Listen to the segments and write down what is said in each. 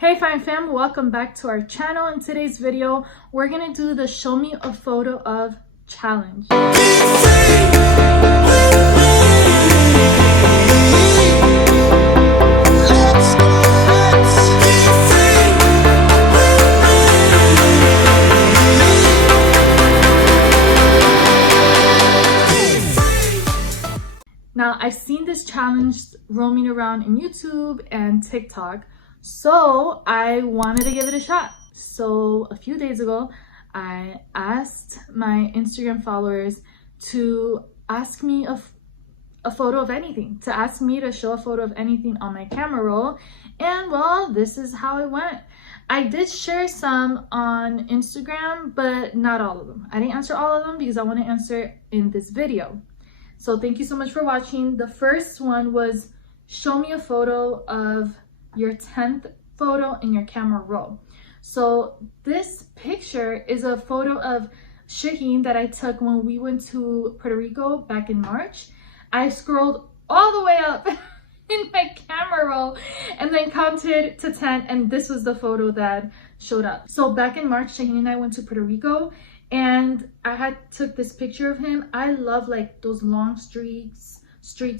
Hey fam, welcome back to our channel. In today's video, we're gonna do the show me a photo of challenge. Now, I've seen this challenge roaming around in YouTube and TikTok, so I wanted to give it a shot. So a few days ago, I asked my Instagram followers to ask me a photo of anything, to ask me to show a photo of anything on my camera roll. And well, this is how it went. I did share some on Instagram, but not all of them. I didn't answer all of them because I want to answer in this video. So thank you so much for watching. The first one was show me a photo of your 10th photo in your camera roll. So this picture is a photo of Shaheen that I took when we went to Puerto Rico back in March. I scrolled all the way up in my camera roll and then counted to 10, and this was the photo that showed up. So back in March, Shaheen and I went to Puerto Rico, and I took this picture of him. I love like those long streets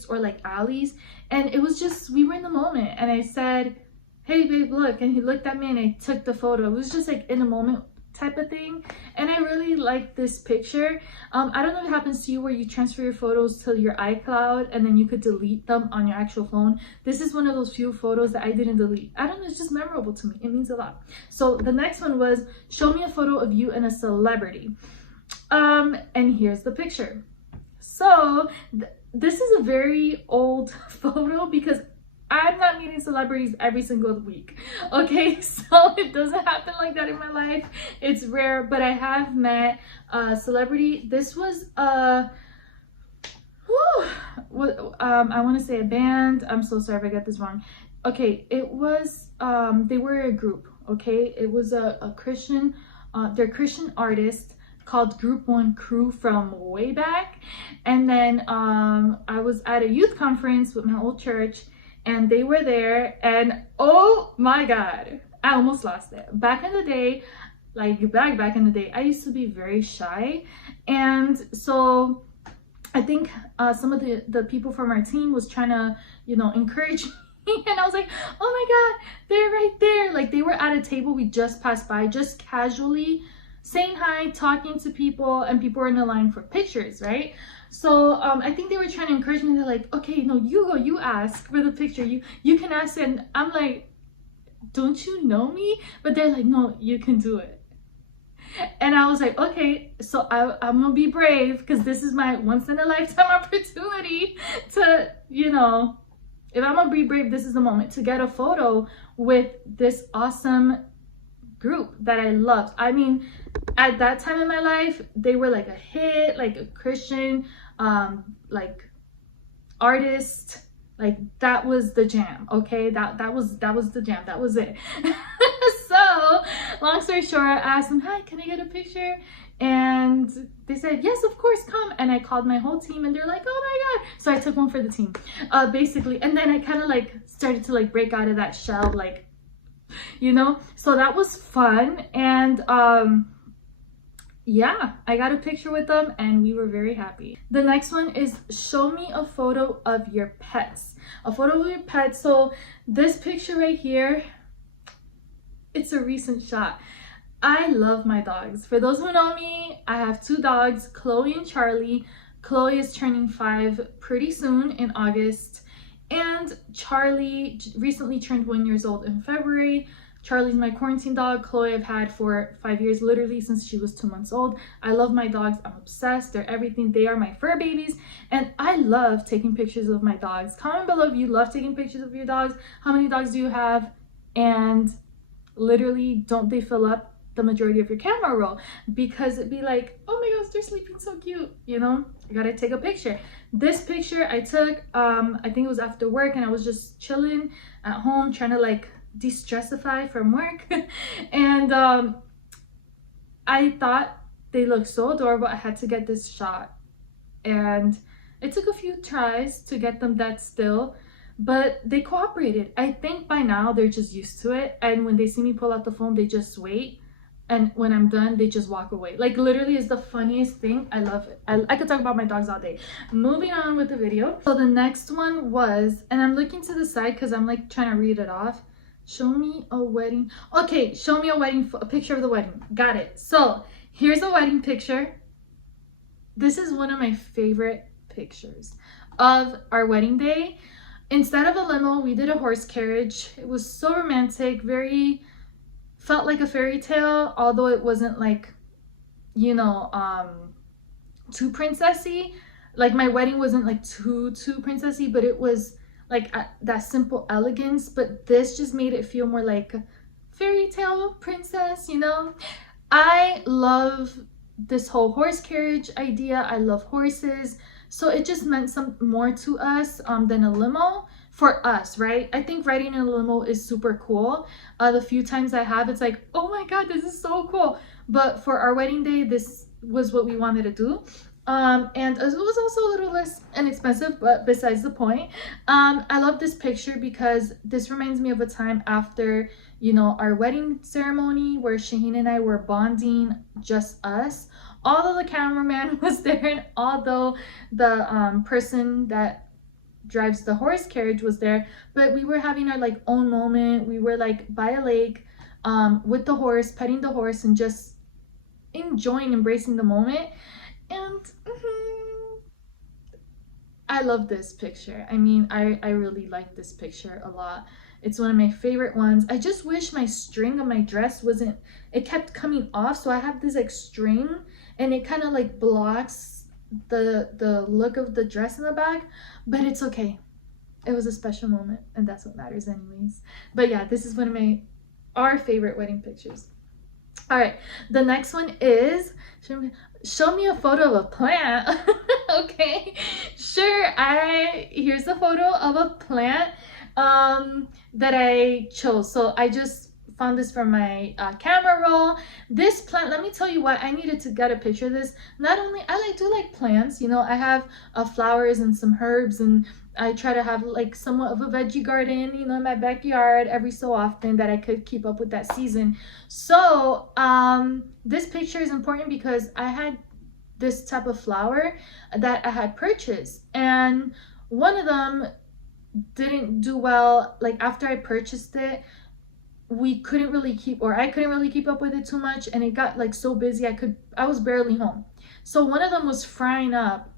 or like alleys, and it was just, we were in the moment, and I said, hey babe, look, and he looked at me and I took the photo. It was just like in a moment type of thing, and I really like this picture. I don't know if it happens to you where you transfer your photos to your iCloud and then you could delete them on your actual phone. This is one of those few photos that I didn't delete. I don't know, it's just memorable to me. It means a lot. So the next one was show me a photo of you and a celebrity. And here's the picture. So this is a very old photo because I'm not meeting celebrities every single week, okay? So it doesn't happen like that in my life. It's rare, but I have met a celebrity. This was I want to say a band. I'm so sorry if I got this wrong. Okay, it was, they were a group, okay? It was a Christian, they're Christian artist called Group One Crew from way back. And then I was at a youth conference with my old church, and they were there, and oh my god, I almost lost it. Back in the day, like back in the day, I used to be very shy, and so I think some of the people from our team was trying to, you know, encourage me, and I was like, oh my god, they're right there. Like they were at a table we just passed by, just casually saying hi, talking to people, and people were in the line for pictures, right? So I think they were trying to encourage me. They're like, okay, no, you go, you ask for the picture, you can ask. And I'm like, don't you know me? But they're like, no, you can do it. And I was like, okay, so I'm gonna be brave, because this is my once in a lifetime opportunity to, you know, if I'm gonna be brave, this is the moment to get a photo with this awesome group that I loved. I mean, at that time in my life, they were like a hit, like a Christian like artist, like that was the jam, okay? That was the jam, that was it. So long story short, I asked them, hi, can I get a picture? And they said, yes, of course, come. And I called my whole team, and they're like, oh my god. So I took one for the team, basically. And then I kind of like started to like break out of that shell, like, you know. So that was fun. And yeah, I got a picture with them and we were very happy. The next one is show me a photo of your pets. A photo of your pets. So this picture right here, it's a recent shot. I love my dogs. For those who know me, I have two dogs, Chloe and Charlie. Chloe is turning 5 pretty soon in August, and Charlie recently turned 1 year old in February. Charlie's my quarantine dog. Chloe I've had for 5 years, literally since she was 2 months old. I love my dogs. I'm obsessed. They're everything. They are my fur babies, and I love taking pictures of my dogs. Comment below if you love taking pictures of your dogs. How many dogs do you have? And literally, don't they fill up the majority of your camera roll? Because it'd be like, oh my gosh, they're sleeping so cute, you know? I gotta take a picture. This picture I took, I think it was after work, and I was just chilling at home trying to like de-stressify from work. And I thought they looked so adorable. I had to get this shot, and it took a few tries to get them that still, but they cooperated. I think by now they're just used to it, and when they see me pull out the phone, they just wait, and when I'm done, they just walk away. Like, literally, is the funniest thing. I love it. I could talk about my dogs all day. Moving on with the video. So the next one was, and I'm looking to the side because I'm like trying to read it off. Show me a wedding. Okay, show me a picture of the wedding. Got it. So here's a wedding picture. This is one of my favorite pictures of our wedding day. Instead of a limo, we did a horse carriage. It was so romantic, felt like a fairy tale, although it wasn't like, you know, too princessy. Like, my wedding wasn't like too princessy, but it was like that simple elegance. But this just made it feel more like a fairy tale princess, you know. I love this whole horse carriage idea. I love horses, so it just meant some more to us than a limo. For us, right? I think riding in a limo is super cool. The few times I have, it's like, oh my god, this is so cool. But for our wedding day, this was what we wanted to do. And it was also a little less inexpensive, but besides the point. I love this picture because this reminds me of a time after, you know, our wedding ceremony where Shaheen and I were bonding, just us. Although the cameraman was there, and although the person that drives the horse carriage was there, but we were having our like own moment. We were like by a lake with the horse, petting the horse, and just enjoying, embracing the moment. And I love this picture. I mean, I really like this picture a lot. It's one of my favorite ones. I just wish my string of my dress wasn't, it kept coming off, so I have this like string and it kind of like blocks the look of the dress in the back, but it's okay. It was a special moment, and that's what matters anyways. But yeah, this is one of our favorite wedding pictures. All right, the next one is show me a photo of a plant. Okay, sure. Here's a photo of a plant that I chose. So I just found this from my camera roll. This plant, let me tell you why I needed to get a picture of this. Not only I do like plants, you know, I have flowers and some herbs, and I try to have like somewhat of a veggie garden, you know, in my backyard every so often that I could keep up with that season. So this picture is important because I had this type of flower that I had purchased, and one of them didn't do well. Like, after I purchased it, I couldn't really keep up with it too much, and it got like so busy I was barely home. So one of them was frying up.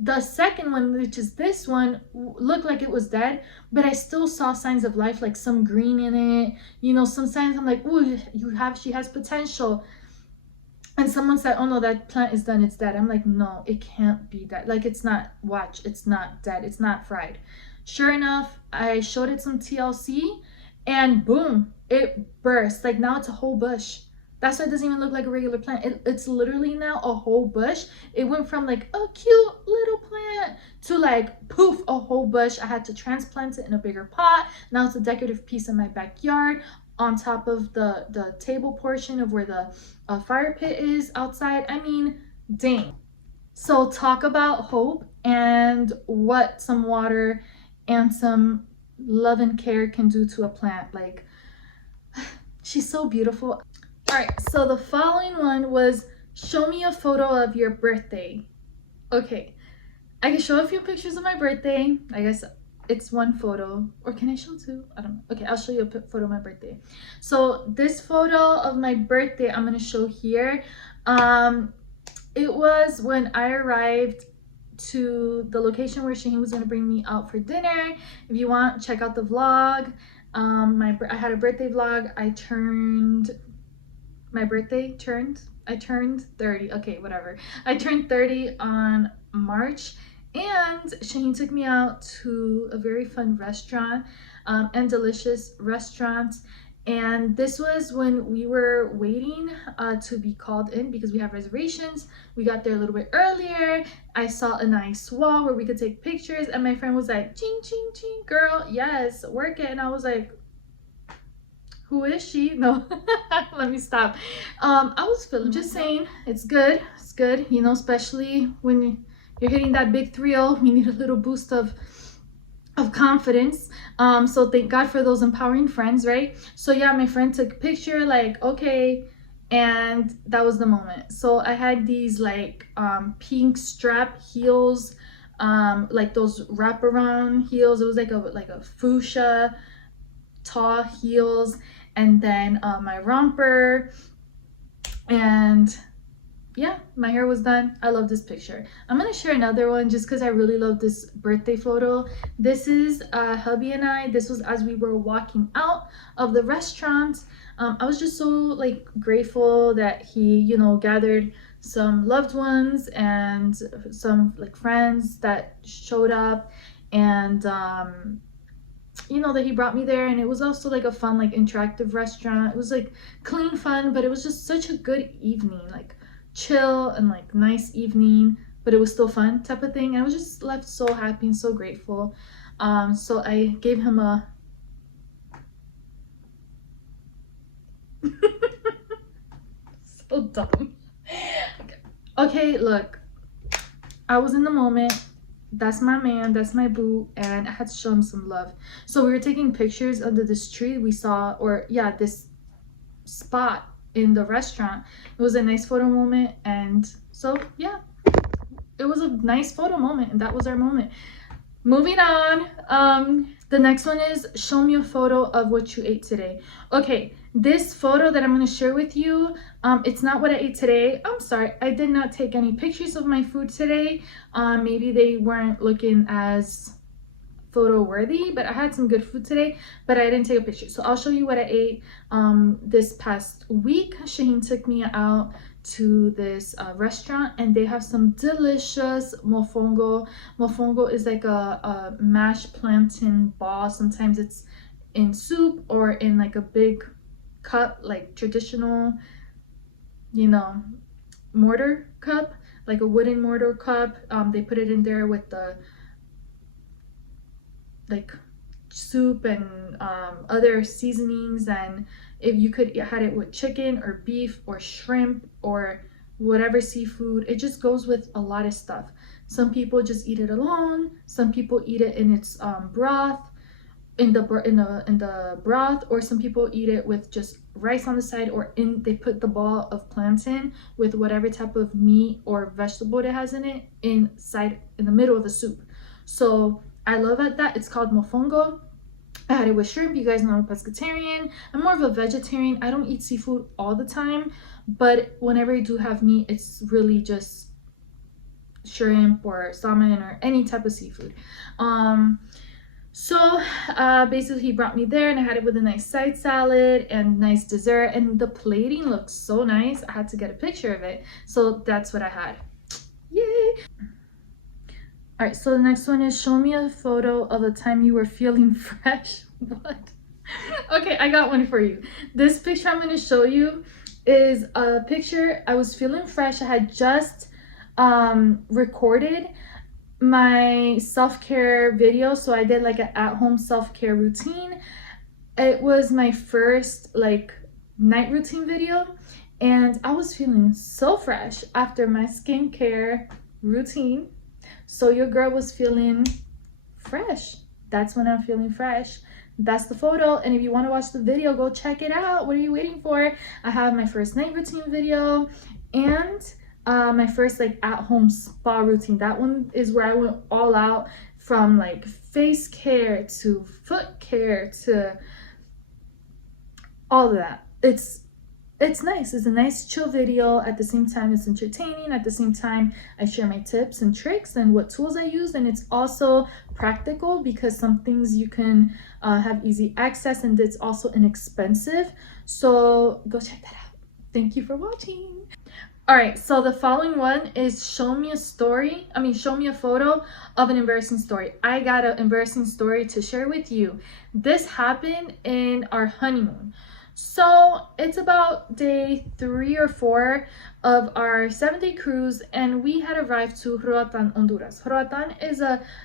The second one, which is this one, looked like it was dead, but I still saw signs of life, like some green in it, you know, some signs. I'm like, ooh, she has potential. And someone said, oh no, that plant is done, it's dead. I'm like, no, it can't be dead. Like, it's not dead, it's not fried. Sure enough, I showed it some TLC, and boom, it burst. Like, now it's a whole bush. That's why it doesn't even look like a regular plant. It's literally now a whole bush. It went from like a cute little plant to like poof, a whole bush. I had to transplant it in a bigger pot. Now it's a decorative piece in my backyard on top of the table portion of where the fire pit is outside. I mean, dang. So talk about hope and what some water and some love and care can do to a plant. Like, she's so beautiful. All right, so the following one was show me a photo of your birthday. Okay, I can show a few pictures of my birthday. I guess it's one photo, or can I show two? I don't know. Okay, I'll show you a photo of my birthday. So this photo of my birthday I'm gonna show here. It was when I arrived to the location where Shaheen was going to bring me out for dinner. If you want, check out the vlog. I had a birthday vlog. I turned 30. Okay, whatever. I turned 30 on March, and Shaheen took me out to a very fun restaurant and delicious restaurant. And this was when we were waiting to be called in because we have reservations. We got there a little bit earlier. I saw a nice wall where we could take pictures, and my friend was like, ching, ching, ching, girl, yes, work it. And I was like, who is she? No, let me stop. I was feeling, just saying, it's good, you know, especially when you're hitting that big 3-0, we need a little boost of of confidence. So thank God for those empowering friends, right? So yeah, my friend took a picture, like, okay, and that was the moment. So I had these like pink strap heels, like those wraparound heels. It was like a fuchsia tall heels, and then my romper, and yeah, my hair was done. I love this picture. I'm gonna share another one just because I really love this birthday photo. This is hubby and I. This was as we were walking out of the restaurant. I was just so like grateful that he, you know, gathered some loved ones and some like friends that showed up, and you know, that he brought me there. And it was also like a fun, like interactive restaurant. It was like clean fun, but it was just such a good evening, like chill and like nice evening, but it was still fun type of thing. And I was just left so happy and so grateful. So I gave him a so dumb. Okay, look, I was in the moment. That's my man, that's my boo, and I had to show him some love. So we were taking pictures under this tree we saw, or yeah, this spot in the restaurant. It was a nice photo moment, and so yeah, it was a nice photo moment, and that was our moment. Moving on. The next one is show me a photo of what you ate today. Okay, this photo that I'm going to share with you, it's not what I ate today. I'm sorry, I did not take any pictures of my food today. Maybe they weren't looking as photo worthy, but I had some good food today, but I didn't take a picture. So I'll show you what I ate this past week. Shaheen took me out to this restaurant, and they have some delicious mofongo. Mofongo is like a mashed plantain ball. Sometimes it's in soup or in like a big cup, like traditional, you know, mortar cup, like a wooden mortar cup. They put it in there with the like soup and other seasonings, and if you could had it with chicken or beef or shrimp or whatever seafood, it just goes with a lot of stuff. Some people just eat it alone, some people eat it in its broth, in the broth, or some people eat it with just rice on the side, or they put the ball of plantain with whatever type of meat or vegetable it has in it inside in the middle of the soup. So I love that. It's called mofongo. I had it with shrimp. You guys know I'm a pescatarian. I'm more of a vegetarian. I don't eat seafood all the time, but whenever I do have meat, it's really just shrimp or salmon or any type of seafood. So basically he brought me there, and I had it with a nice side salad and nice dessert, and the plating looks so nice. I had to get a picture of it. So that's what I had. Yay! All right, so the next one is show me a photo of the time you were feeling fresh. What? Okay, I got one for you. This picture I'm going to show you is a picture. I was feeling fresh. I had just recorded my self-care video. So I did like an at-home self-care routine. It was my first like night routine video, and I was feeling so fresh after my skincare routine. So your girl was feeling fresh. That's when I'm feeling fresh. That's the photo. And if you want to watch the video, go check it out. What are you waiting for? I have my first night routine video and my first like at-home spa routine. That one is where I went all out, from like face care to foot care to all of that. It's nice. It's a nice chill video. At the same time, it's entertaining. At the same time, I share my tips and tricks and what tools I use. And it's also practical because some things you can have easy access, and it's also inexpensive. So go check that out. Thank you for watching. All right, so the following one is show me a photo of an embarrassing story. I got an embarrassing story to share with you. This happened in our honeymoon. So it's about day 3 or 4 of our 7-day cruise, and we had arrived to Roatan, Honduras. Roatan is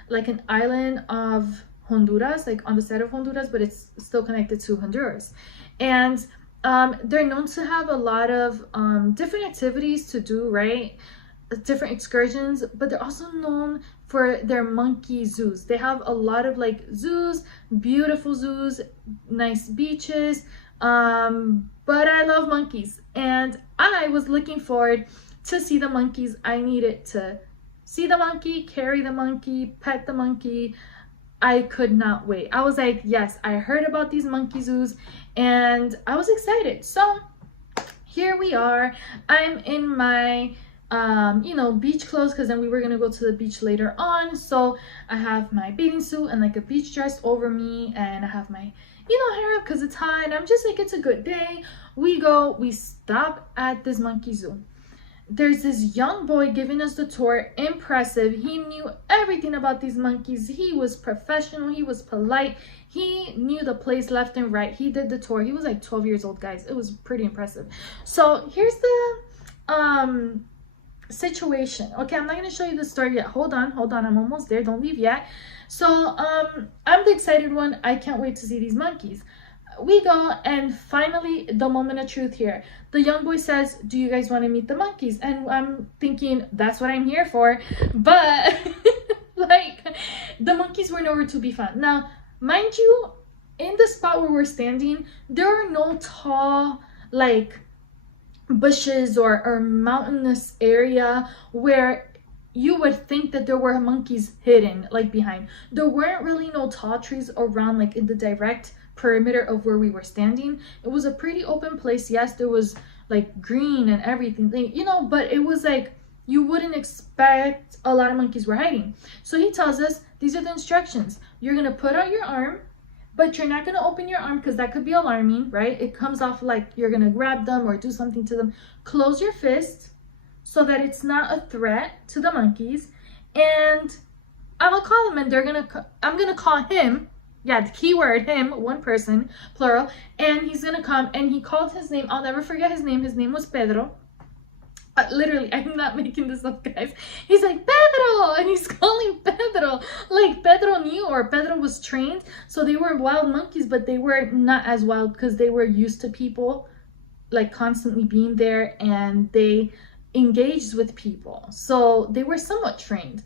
like an island of Honduras, like on the side of Honduras, but it's still connected to Honduras. And they're known to have a lot of different activities to do, right? Different excursions, but they're also known for their monkey zoos. They have a lot of like zoos, beautiful zoos, nice beaches, but I love monkeys, and I was looking forward to see the monkeys. I needed to see the monkey, carry the monkey, pet the monkey. I could not wait. I was like, yes, I heard about these monkey zoos and I was excited. So here we are. I'm in my beach clothes, because then we were gonna go to the beach later on. So I have my bathing suit and like a beach dress over me, and I have my hair up because it's hot, and I'm just like, it's a good day. We stop at this monkey zoo. There's this young boy giving us the tour. Impressive. He knew everything about these monkeys. He was professional. He was polite. He knew the place left and right. He did the tour. He was like 12 years old, guys. It was pretty impressive. So here's the situation. Okay, I'm not going to show you the story yet. Hold on. I'm almost there. Don't leave yet. So I'm the excited one. I can't wait to see these monkeys. We go, and finally the moment of truth here. The young boy says, do you guys want to meet the monkeys? And I'm thinking, that's what I'm here for. But like, the monkeys were nowhere to be found. Now, mind you, in the spot where we're standing, there are no tall like bushes or mountainous area where you would think that there were monkeys hidden like behind. There weren't really no tall trees around like in the direct perimeter of where we were standing. It was a pretty open place. Yes, there was like green and everything, but it was like you wouldn't expect a lot of monkeys were hiding. So he tells us, these are the instructions. You're gonna put out your arm, but you're not gonna open your arm because that could be alarming, right? It comes off like you're gonna grab them or do something to them. Close your fist so that it's not a threat to the monkeys, and I'm gonna call them, and I'm gonna call him. Yeah, the key word, him, one person, plural, and he's gonna come, and he called his name. I'll never forget his name. His name was Pedro. Literally, I'm not making this up, guys. He's like, Pedro, and he's calling Pedro. Like, Pedro knew, or Pedro was trained. So they were wild monkeys, but they were not as wild because they were used to people, like, constantly being there, and they engaged with people. So they were somewhat trained.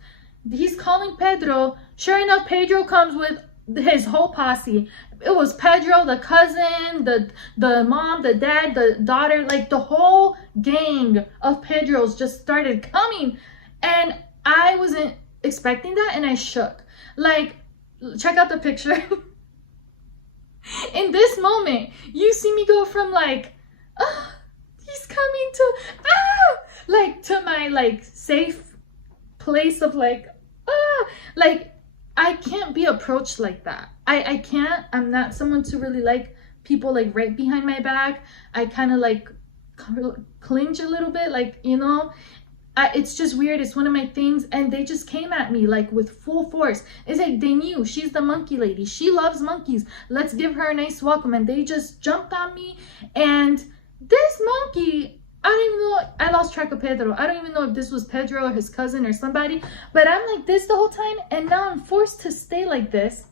He's calling Pedro. Sure enough, Pedro comes with his whole posse. It was Pedro, the cousin, the mom, the dad, the daughter, like the whole gang of Pedros just started coming, and I wasn't expecting that, and I shook. Like, check out the picture. In this moment, you see me go from like, oh, he's coming, to like to my like safe place of like, like, I can't be approached like that. I can't. I'm not someone to really like people like right behind my back. I kind of like clinch a little bit, like, it's just weird. It's one of my things, and they just came at me like with full force. It's like they knew she's the monkey lady. She loves monkeys. Let's give her a nice welcome. And they just jumped on me, and this monkey, I don't even know, I lost track of Pedro. I don't even know if this was Pedro or his cousin or somebody, but I'm like this the whole time, and now I'm forced to stay like this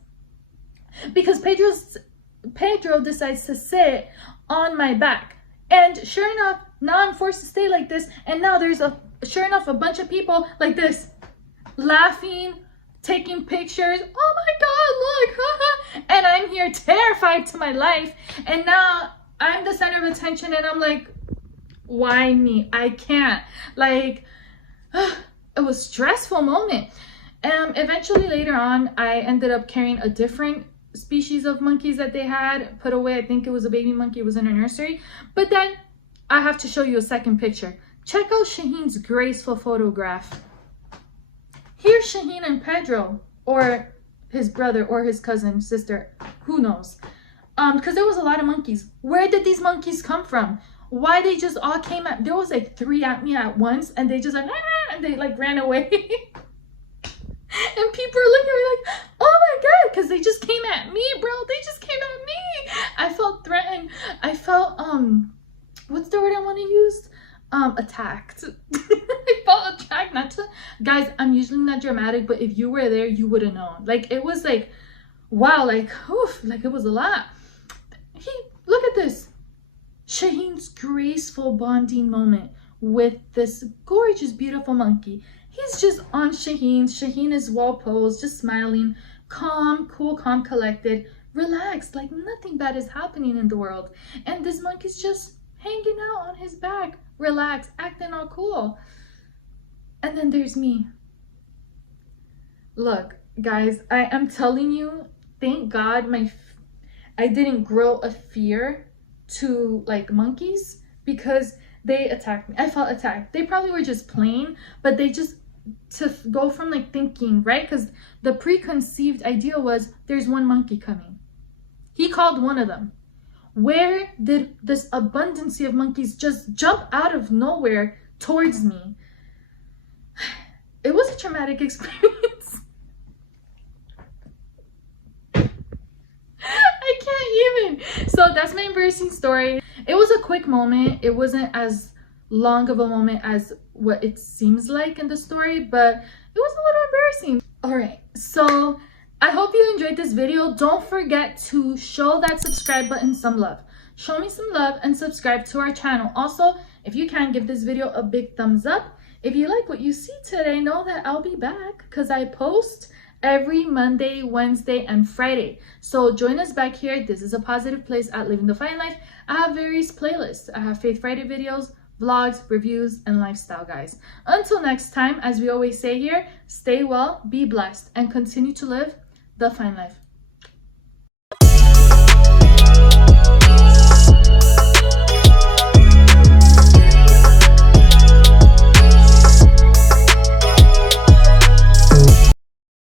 because Pedro decides to sit on my back. And sure enough, now I'm forced to stay like this, and now there's a bunch of people like this, laughing, taking pictures. Oh my God, look, and I'm here terrified to my life, and now I'm the center of attention, and I'm like, why me? I can't. Like, it was a stressful moment. Eventually later on, I ended up carrying a different species of monkeys that they had put away. I think it was a baby monkey. It was in a nursery. But then I have to show you a second picture. Check out Shaheen's graceful photograph. Here's Shaheen and Pedro, or his brother or his cousin, sister, who knows? Because there was a lot of monkeys. Where did these monkeys come from? Why they just all came at, there was like 3 at me at once, and they just like, and they like ran away. And people are looking at me like, oh my God, because they just came at me, bro. They just came at me. I felt threatened. I felt, what's the word I want to use? Attacked. I felt attacked, not to, guys, I'm usually not dramatic, but if you were there, you would have known. Like, it was like, wow, like, oof, like it was a lot. Look at this. Shaheen's graceful bonding moment with this gorgeous, beautiful monkey. He's just on Shaheen. Shaheen is well posed, just smiling, calm, cool, calm, collected, relaxed, like nothing bad is happening in the world. And this monkey's just hanging out on his back, relaxed, acting all cool. And then there's me. Look, guys, I am telling you, thank God I didn't grow a fear to like monkeys, because they attacked me. I felt attacked. They probably were just playing, but they just, to go from like thinking, right? Because the preconceived idea was there's one monkey coming. He called one of them. Where did this abundance of monkeys just jump out of nowhere towards me? It was a traumatic experience. I can't even. So that's my embarrassing story. It was a quick moment. It wasn't as long of a moment as what it seems like in the story, but it was a little embarrassing. All right, so I hope you enjoyed this video. Don't forget to show that subscribe button some love. Show me some love and subscribe to our channel. Also, if you can, give this video a big thumbs up. If you like what you see today, know that I'll be back because I post every Monday, Wednesday, and Friday. So join us back here. This is a positive place at Living the Fine Life. I have various playlists. I have Faith Friday videos, vlogs, reviews, and lifestyle, guys. Until next time, as we always say here, stay well, be blessed, and continue to live the fine life.